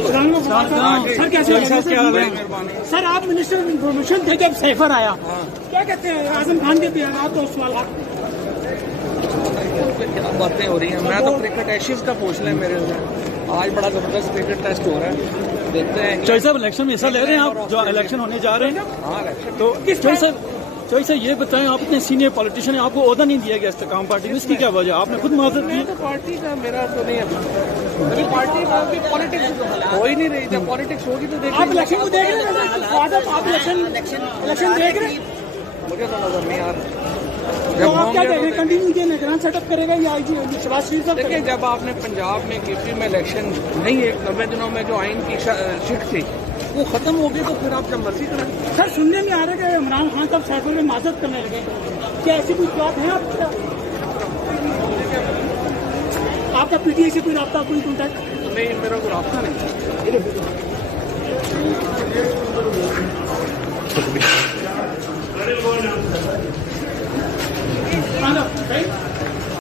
Sir कैसे sir आप minister of information थे जब सैफर आया, क्या कहते हैं आजम खान के बयान और सवाल? क्या बातें हो रही हैं? मैं तो क्रिकेट एशियंस का पूछ लें मेरे से। आज बड़ा जबरदस्त क्रिकेट टेस्ट हो रहा है, देखते हैं। चौधरी साहब इलेक्शन में हिस्सा ले रहे हैं आप, जो इलेक्शन होने जा रहे हैं? हाँ इलेक्शन। तो चौधरी साहब ये बताएं, आप इतने सीनियर पॉलिटिशियन हैं, आपको ओहदा नहीं दिया गया इस्तेकाम पार्टी में, इसकी क्या वजह? आपने खुद माजरत की। तो पार्टी का मेरा तो नहीं है, मेरी पार्टी का पॉलिटिक्स हो ही नहीं रही। जब पॉलिटिक्स होगी तो देखिए। आप इलेक्शन को देख रहे हैं? आप इलेक्शन देख रहे हैं? मुझे तो नजर नहीं आ रहा। तो आप क्या देख रहे हैं? कंटिन्यू ये निगरान सेटअप करेगा या शहबाज शरीफ साहब? देखिए, जब आपने पंजाब में केपी में इलेक्शन नहीं, एक 90 दिनों में जो आइन की शिक थी वो खत्म हो गई, तो फिर आप जब मर्जी करें। सर सुनने में आ रहा है कि इमरान खान साहब सैफर में माजरत करने लगे, क्या ऐसी कोई बात है आपका पीटीआई से कोई रब्ता, कोई कॉन्टैक्ट? नहीं, मेरा कोई रास्ता नहीं।